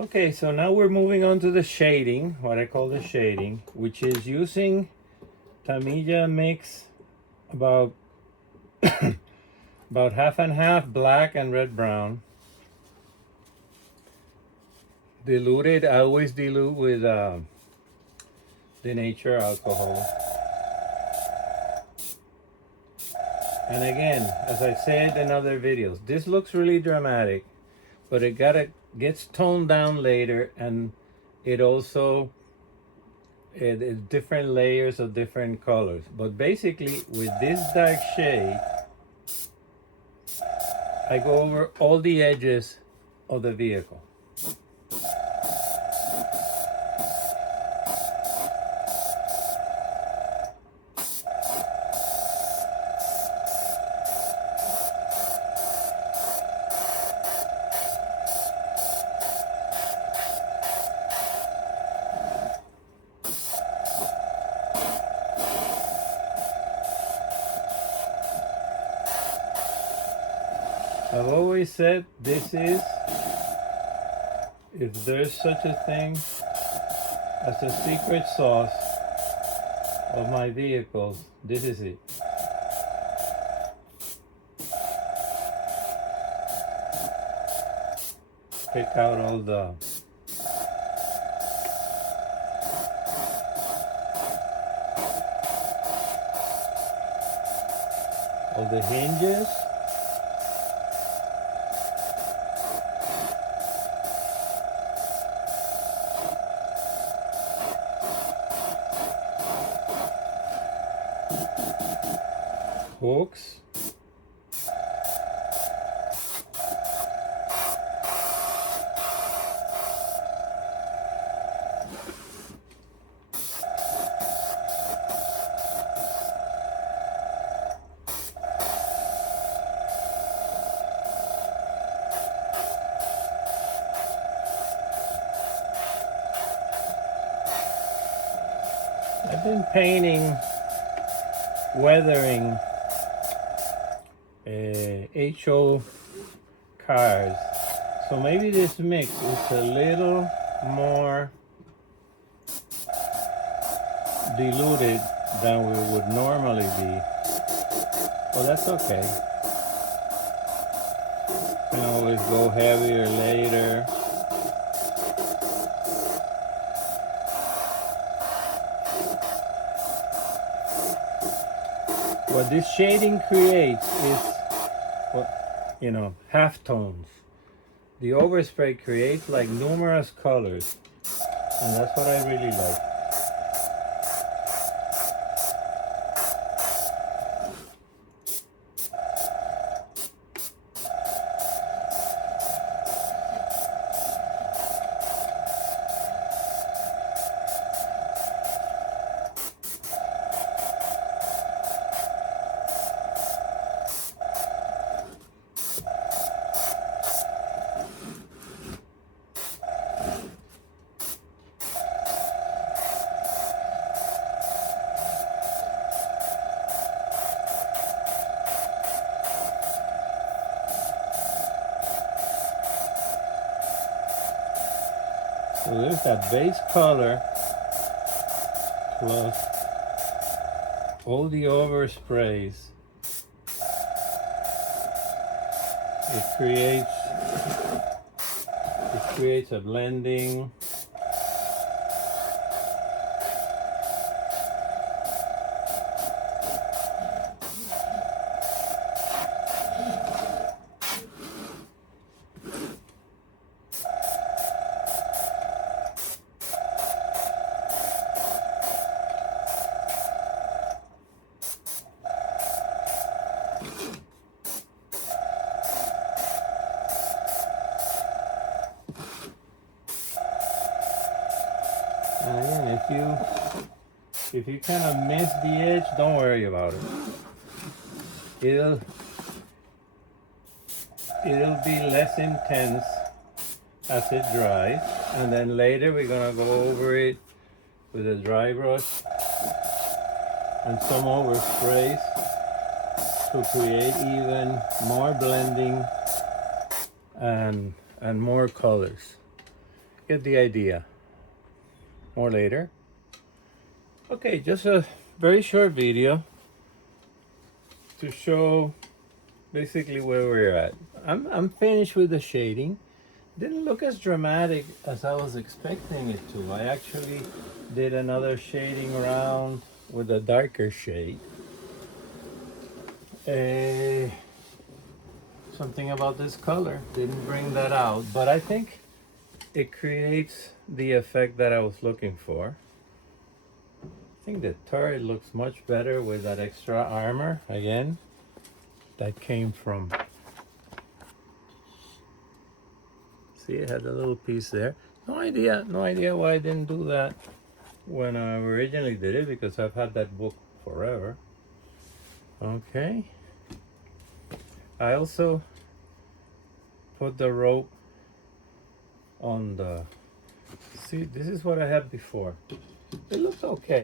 Okay, so now we're moving on to the shading, what I call the shading, which is using Tamiya mix about about half and half black and red brown. Diluted, I always dilute with denatured alcohol. And again, as I said in other videos, this looks really dramatic, but it gets toned down later, and it also it's different layers of different colors. But basically, with this dark shade, I go over all the edges of the vehicle. I've always said this is, if there's such a thing as a secret sauce of my vehicles, this is it. Pick out all the hinges. Hooks. I've been painting, weathering HO cars, so maybe this mix is a little more diluted than we would normally be, but that's okay. Can always go heavier later. What this shading creates is, half tones. The overspray creates like numerous colors, and that's what I really like. So there's that base color plus all the oversprays. It creates a blending. And again, if you kind of miss the edge, don't worry about it. It'll be less intense as it dries, and then later we're gonna go over it with a dry brush and some oversprays to create even more blending and more colors. get the idea. More later. Okay, just a very short video to show basically where we're at. I'm finished with the shading. Didn't look as dramatic as I was expecting it to. I actually did another shading around with a darker shade. Something about this color didn't bring that out, but I think it creates the effect that I was looking for. I think the turret looks much better with that extra armor again that came from, see, it had a little piece there. No idea why I didn't do that when I originally did it, because I've had that book forever. Okay, I also put the rope on the, see, this is what I had before. It looks okay.